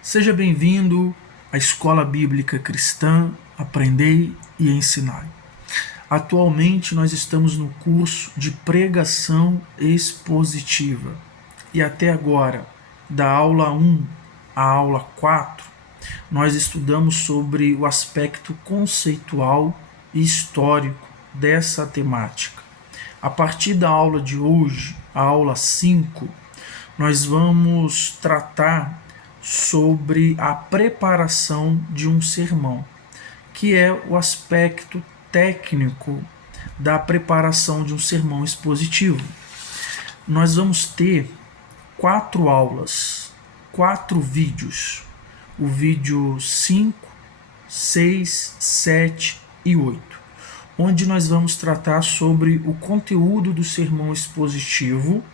Seja bem-vindo à Escola Bíblica Cristã, Aprendei e Ensinai. Atualmente nós estamos no curso de pregação expositiva e até agora, da aula 1 à aula 4, nós estudamos sobre o aspecto conceitual e histórico dessa temática. A partir da aula de hoje, a aula 5, nós vamos tratar sobre a preparação de um sermão, que é o aspecto técnico da preparação de um sermão expositivo. Nós vamos ter 4 aulas, 4 vídeos, o vídeo 5, 6, 7 e 8, onde nós vamos tratar sobre o conteúdo do sermão expositivo,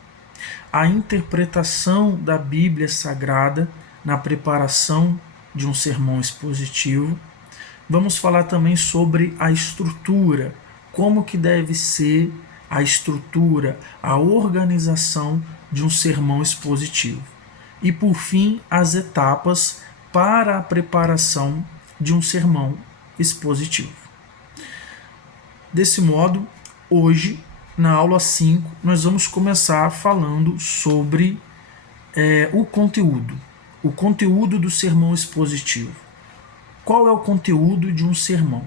a interpretação da Bíblia Sagrada na preparação de um sermão expositivo. Vamos falar também sobre a estrutura, como que deve ser a estrutura, a organização de um sermão expositivo. E por fim, as etapas para a preparação de um sermão expositivo. Desse modo, hoje, na aula 5, nós vamos começar falando sobre o conteúdo do sermão expositivo. Qual é o conteúdo de um sermão?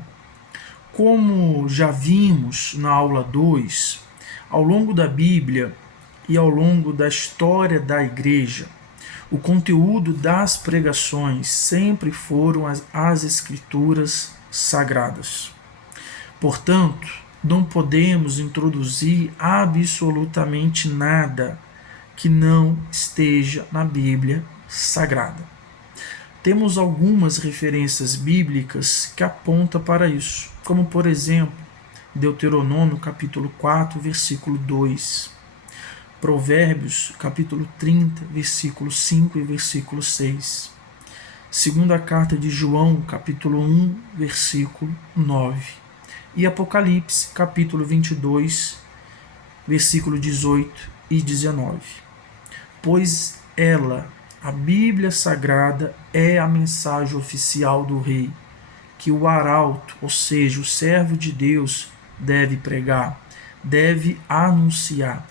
Como já vimos na aula 2, ao longo da Bíblia e ao longo da história da igreja, o conteúdo das pregações sempre foram as escrituras sagradas. Portanto, não podemos introduzir absolutamente nada que não esteja na Bíblia Sagrada. Temos algumas referências bíblicas que apontam para isso, como por exemplo, Deuteronômio capítulo 4, versículo 2, Provérbios capítulo 30, versículo 5 e versículo 6, segunda carta de João capítulo 1, versículo 9, e Apocalipse capítulo 22, versículo 18 e 19. Pois ela, a Bíblia Sagrada, é a mensagem oficial do Rei, que o arauto, ou seja, o servo de Deus, deve pregar, deve anunciar.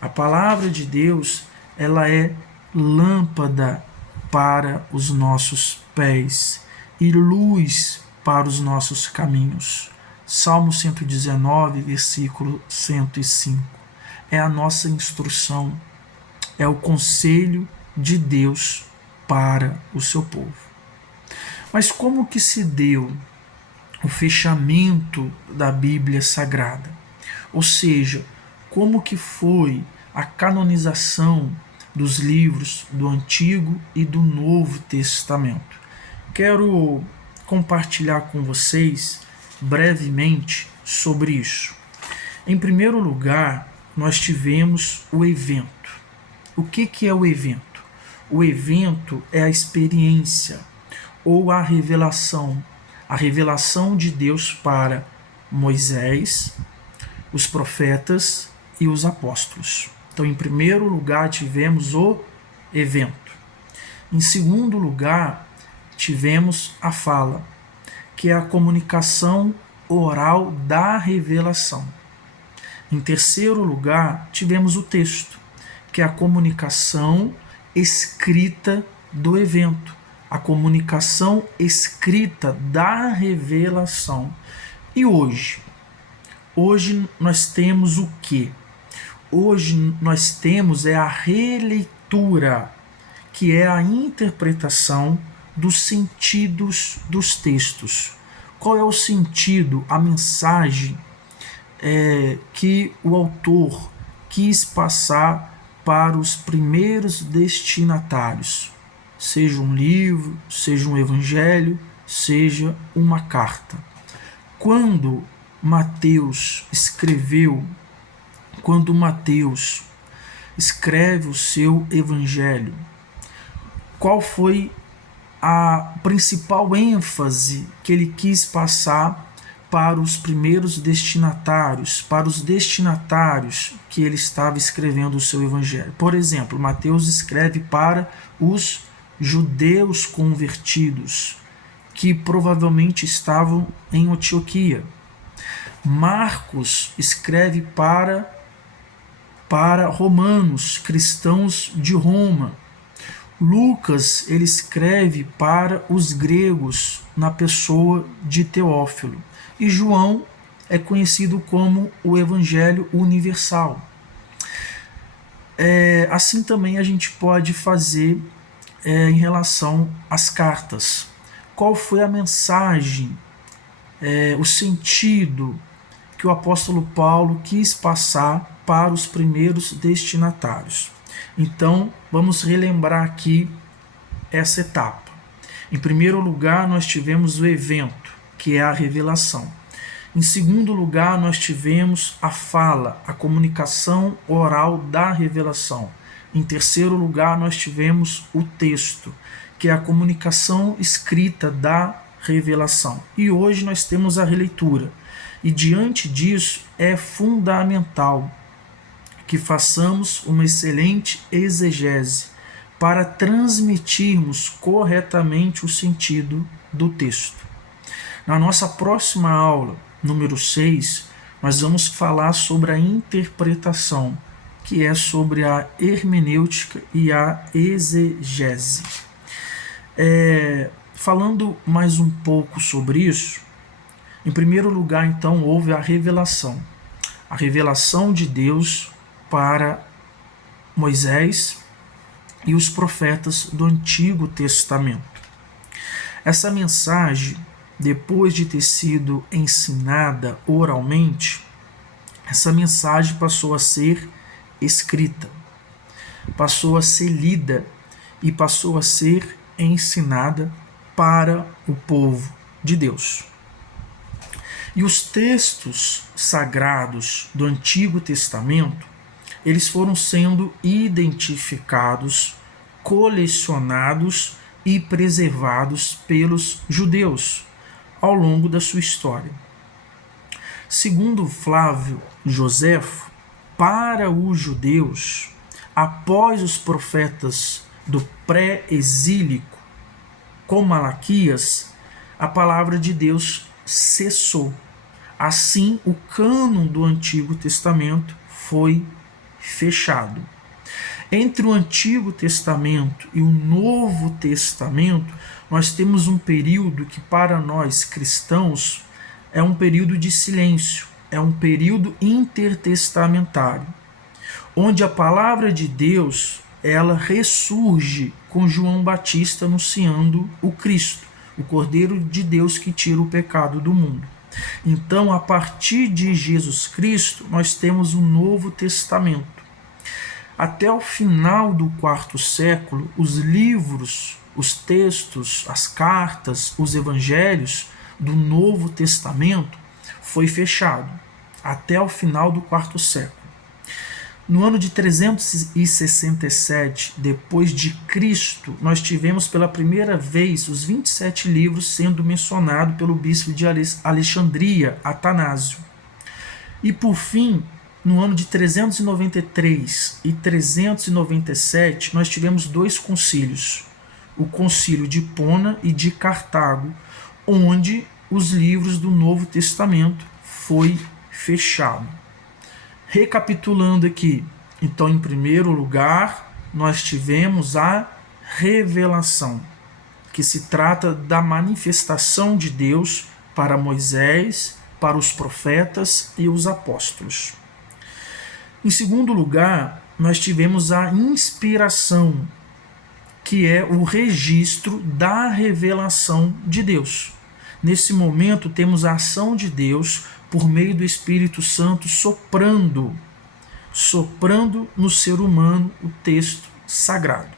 A palavra de Deus, ela é lâmpada para os nossos pés e luz para os nossos caminhos. Salmo 119, versículo 105. É a nossa instrução, é o conselho de Deus para o seu povo. Mas como que se deu o fechamento da Bíblia Sagrada? Ou seja, como que foi a canonização dos livros do Antigo e do Novo Testamento? Quero compartilhar com vocês brevemente sobre isso. Em primeiro lugar, nós tivemos o evento. O que é o evento? O evento é a experiência ou a revelação de Deus para Moisés, os profetas e os apóstolos. Então, em primeiro lugar, tivemos o evento. Em segundo lugar, tivemos a fala, que é a comunicação oral da revelação. Em terceiro lugar, tivemos o texto, que é a comunicação escrita do evento, a comunicação escrita da revelação. E hoje nós temos o quê? Hoje nós temos a releitura, que é a interpretação dos sentidos dos textos. Qual é o sentido, a mensagem que o autor quis passar para os primeiros destinatários? Seja um livro, seja um evangelho, seja uma carta. Quando Mateus escreve o seu evangelho, qual foi a principal ênfase que ele quis passar para os primeiros destinatários, para os destinatários que ele estava escrevendo o seu evangelho? Por exemplo, Mateus escreve para os judeus convertidos que provavelmente estavam em Antioquia. Marcos escreve para romanos, cristãos de Roma. Lucas, ele escreve para os gregos na pessoa de Teófilo. E João é conhecido como o Evangelho Universal. Assim também a gente pode fazer em relação às cartas. Qual foi a mensagem, o sentido que o apóstolo Paulo quis passar para os primeiros destinatários? Então, vamos relembrar aqui essa etapa. Em primeiro lugar, nós tivemos o evento, que é a revelação. Em segundo lugar, nós tivemos a fala, a comunicação oral da revelação. Em terceiro lugar, nós tivemos o texto, que é a comunicação escrita da revelação. E hoje nós temos a releitura. E diante disso, é fundamental que façamos uma excelente exegese para transmitirmos corretamente o sentido do texto. Na nossa próxima aula, número 6, nós vamos falar sobre a interpretação, que é sobre a hermenêutica e a exegese. Falando mais um pouco sobre isso, em primeiro lugar, então, houve a revelação de Deus para Moisés e os profetas do Antigo Testamento. Essa mensagem, depois de ter sido ensinada oralmente, essa mensagem passou a ser escrita, passou a ser lida e passou a ser ensinada para o povo de Deus. E os textos sagrados do Antigo Testamento, eles foram sendo identificados, colecionados e preservados pelos judeus ao longo da sua história. Segundo Flávio Joséfo, para os judeus, após os profetas do pré-exílico, com Malaquias, a palavra de Deus cessou. Assim, o cânon do Antigo Testamento foi fechado. Entre o Antigo Testamento e o Novo Testamento, nós temos um período que para nós cristãos é um período de silêncio, é um período intertestamentário, onde a palavra de Deus ela ressurge com João Batista anunciando o Cristo, o Cordeiro de Deus que tira o pecado do mundo. Então, a partir de Jesus Cristo, nós temos um Novo Testamento. Até o final do quarto século, os livros, os textos, as cartas, os evangelhos do Novo Testamento foi fechado até o final do quarto século. No ano de 367 depois de Cristo, nós tivemos pela primeira vez os 27 livros sendo mencionados pelo bispo de Alexandria, Atanásio. E por fim, no ano de 393 e 397, nós tivemos dois concílios, o concílio de Hipona e de Cartago, onde os livros do Novo Testamento foi fechado. Recapitulando aqui, então, em primeiro lugar, nós tivemos a revelação, que se trata da manifestação de Deus para Moisés, para os profetas e os apóstolos. Em segundo lugar, nós tivemos a inspiração, que é o registro da revelação de Deus. Nesse momento, temos a ação de Deus por meio do Espírito Santo soprando no ser humano o texto sagrado.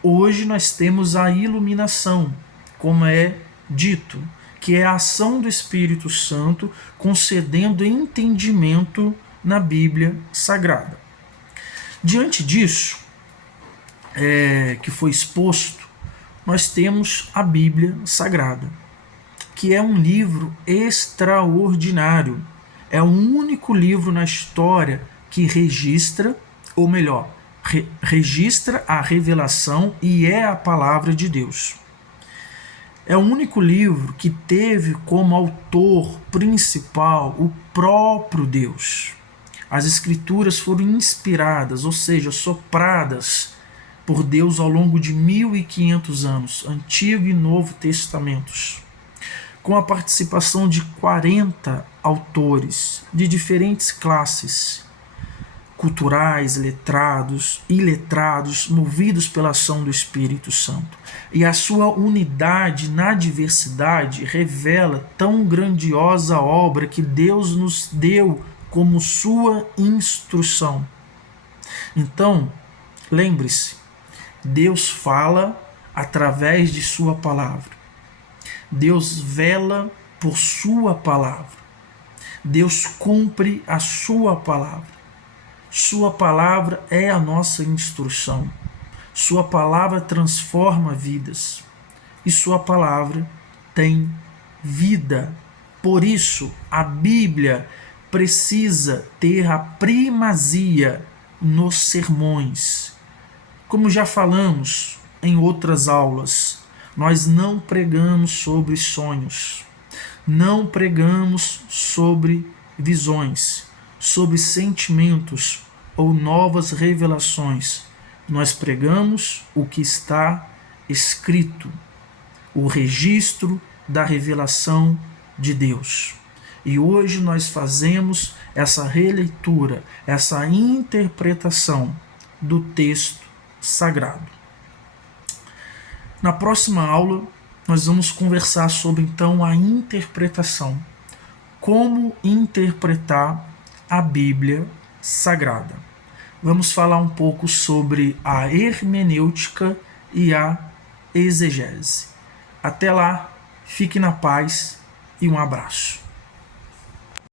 Hoje nós temos a iluminação, como é dito, que é a ação do Espírito Santo concedendo entendimento na Bíblia Sagrada. Diante disso, que foi exposto, nós temos a Bíblia Sagrada, que é um livro extraordinário. É o único livro na história que registra, ou melhor, registra a revelação e é a palavra de Deus. É o único livro que teve como autor principal o próprio Deus. As Escrituras foram inspiradas, ou seja, sopradas por Deus ao longo de 1500 anos, Antigo e Novo Testamentos, com a participação de 40 autores de diferentes classes, culturais, letrados, iletrados, movidos pela ação do Espírito Santo. E a sua unidade na diversidade revela tão grandiosa obra que Deus nos deu como sua instrução. Então, lembre-se, Deus fala através de sua palavra. Deus vela por sua palavra. Deus cumpre a sua palavra. Sua palavra é a nossa instrução. Sua palavra transforma vidas. E sua palavra tem vida. Por isso, a Bíblia precisa ter a primazia nos sermões. Como já falamos em outras aulas, nós não pregamos sobre sonhos, não pregamos sobre visões, sobre sentimentos ou novas revelações. Nós pregamos o que está escrito, o registro da revelação de Deus. E hoje nós fazemos essa releitura, essa interpretação do texto sagrado. Na próxima aula, nós vamos conversar sobre então a interpretação. Como interpretar a Bíblia Sagrada. Vamos falar um pouco sobre a hermenêutica e a exegese. Até lá, fique na paz e um abraço.